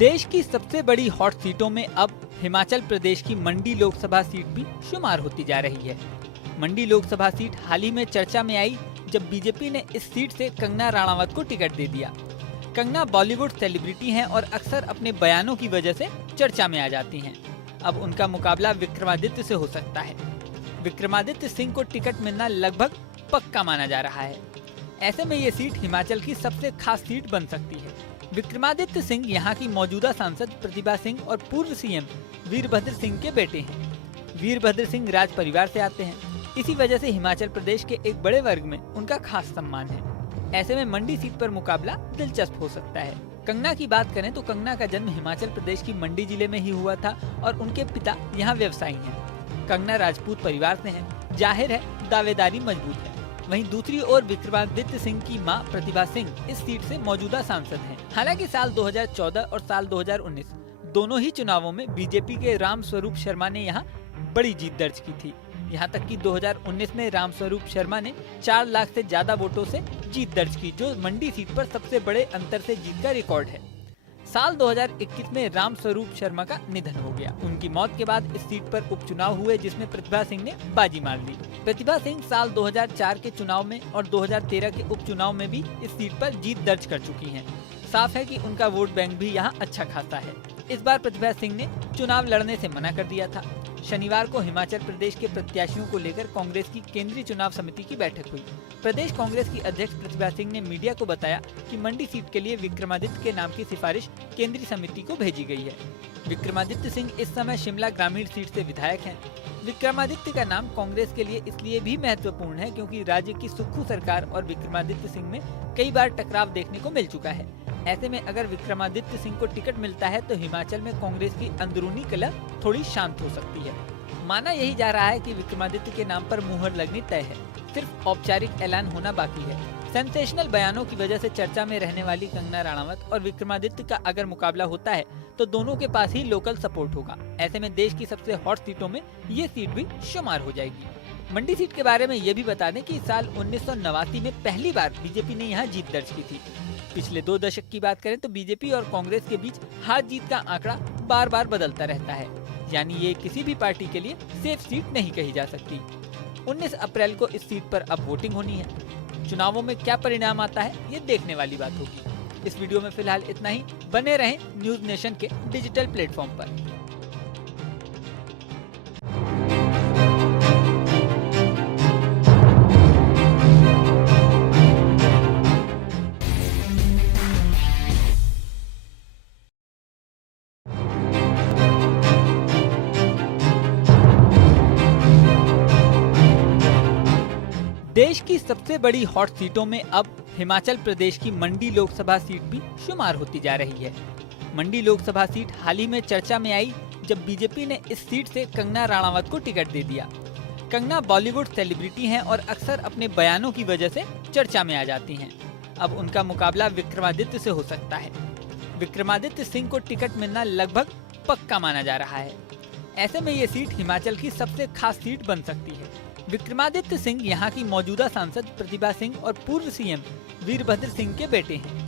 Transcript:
देश की सबसे बड़ी हॉट सीटों में अब हिमाचल प्रदेश की मंडी लोकसभा सीट भी शुमार होती जा रही है। मंडी लोकसभा सीट हाल ही में चर्चा में आई जब बीजेपी ने इस सीट से कंगना राणावत को टिकट दे दिया। कंगना बॉलीवुड सेलिब्रिटी हैं और अक्सर अपने बयानों की वजह से चर्चा में आ जाती हैं। अब उनका मुकाबला विक्रमादित्य से हो सकता है। विक्रमादित्य सिंह को टिकट मिलना लगभग पक्का माना जा रहा है। ऐसे में ये सीट हिमाचल की सबसे खास सीट बन सकती है। विक्रमादित्य सिंह यहाँ की मौजूदा सांसद प्रतिभा सिंह और पूर्व सीएम वीरभद्र सिंह के बेटे हैं। वीरभद्र सिंह राज परिवार से आते हैं। इसी वजह से हिमाचल प्रदेश के एक बड़े वर्ग में उनका खास सम्मान है। ऐसे में मंडी सीट पर मुकाबला दिलचस्प हो सकता है। कंगना की बात करें तो कंगना का जन्म हिमाचल प्रदेश की मंडी जिले में ही हुआ था और उनके पिता यहाँ व्यवसायी हैं। कंगना राजपूत परिवार से हैं। जाहिर है दावेदारी मजबूत है। वहीं दूसरी ओर विक्रमादित्य सिंह की मां प्रतिभा सिंह इस सीट से मौजूदा सांसद हैं। हालांकि साल 2014 और साल 2019 दोनों ही चुनावों में बीजेपी के राम स्वरूप शर्मा ने यहां बड़ी जीत दर्ज की थी। यहां तक कि 2019 में राम स्वरूप शर्मा ने 4 लाख से ज्यादा वोटों से जीत दर्ज की, जो मंडी सीट पर सबसे बड़े अंतर से जीत का रिकॉर्ड है। साल 2021 में राम स्वरूप शर्मा का निधन हो गया। उनकी मौत के बाद इस सीट पर उपचुनाव हुए जिसमें प्रतिभा सिंह ने बाजी मार ली। प्रतिभा सिंह साल 2004 के चुनाव में और 2013 के उपचुनाव में भी इस सीट पर जीत दर्ज कर चुकी हैं। साफ है कि उनका वोट बैंक भी यहाँ अच्छा खासा है। इस बार प्रतिभा सिंह ने चुनाव लड़ने से मना कर दिया था। शनिवार को हिमाचल प्रदेश के प्रत्याशियों को लेकर कांग्रेस की केंद्रीय चुनाव समिति की बैठक हुई। प्रदेश कांग्रेस की अध्यक्ष प्रतिभा सिंह ने मीडिया को बताया कि मंडी सीट के लिए विक्रमादित्य के नाम की सिफारिश केंद्रीय समिति को भेजी गई है। विक्रमादित्य सिंह इस समय शिमला ग्रामीण सीट से विधायक हैं। विक्रमादित्य का नाम कांग्रेस के लिए इसलिए भी महत्वपूर्ण है क्योंकि राज्य की सुक्खू सरकार और विक्रमादित्य सिंह में कई बार टकराव देखने को मिल चुका है। ऐसे में अगर विक्रमादित्य सिंह को टिकट मिलता है तो हिमाचल में कांग्रेस की अंदरूनी कलह थोड़ी शांत हो सकती है। माना यही जा रहा है कि विक्रमादित्य के नाम पर मुहर लगनी तय है, सिर्फ औपचारिक ऐलान होना बाकी है। सेंसेशनल बयानों की वजह से चर्चा में रहने वाली कंगना राणावत और विक्रमादित्य का अगर मुकाबला होता है तो दोनों के पास ही लोकल सपोर्ट होगा। ऐसे में देश की सबसे हॉट सीटों में ये सीट भी शुमार हो जाएगी। मंडी सीट के बारे में ये भी बता दें कि साल 1989 में पहली बार बीजेपी ने यहाँ जीत दर्ज की थी। पिछले 2 दशक की बात करें तो बीजेपी और कांग्रेस के बीच हार जीत का आंकड़ा बार बार बदलता रहता है, यानी ये किसी भी पार्टी के लिए सेफ सीट नहीं कही जा सकती। 19 अप्रैल को इस सीट पर अब वोटिंग होनी है। चुनावों में क्या परिणाम आता है ये देखने वाली बात होगी। इस वीडियो में फिलहाल इतना ही। बने रहें न्यूज नेशन के डिजिटल प्लेटफॉर्म पर। देश की सबसे बड़ी हॉट सीटों में अब हिमाचल प्रदेश की मंडी लोकसभा सीट भी शुमार होती जा रही है। मंडी लोकसभा सीट हाल ही में चर्चा में आई जब बीजेपी ने इस सीट से कंगना राणावत को टिकट दे दिया। कंगना बॉलीवुड सेलिब्रिटी हैं और अक्सर अपने बयानों की वजह से चर्चा में आ जाती हैं। अब उनका मुकाबला विक्रमादित्य से हो सकता है। विक्रमादित्य सिंह को टिकट मिलना लगभग पक्का माना जा रहा है। ऐसे में ये सीट हिमाचल की सबसे खास सीट बन सकती है। विक्रमादित्य सिंह यहाँ की मौजूदा सांसद प्रतिभा सिंह और पूर्व सीएम वीरभद्र सिंह के बेटे हैं।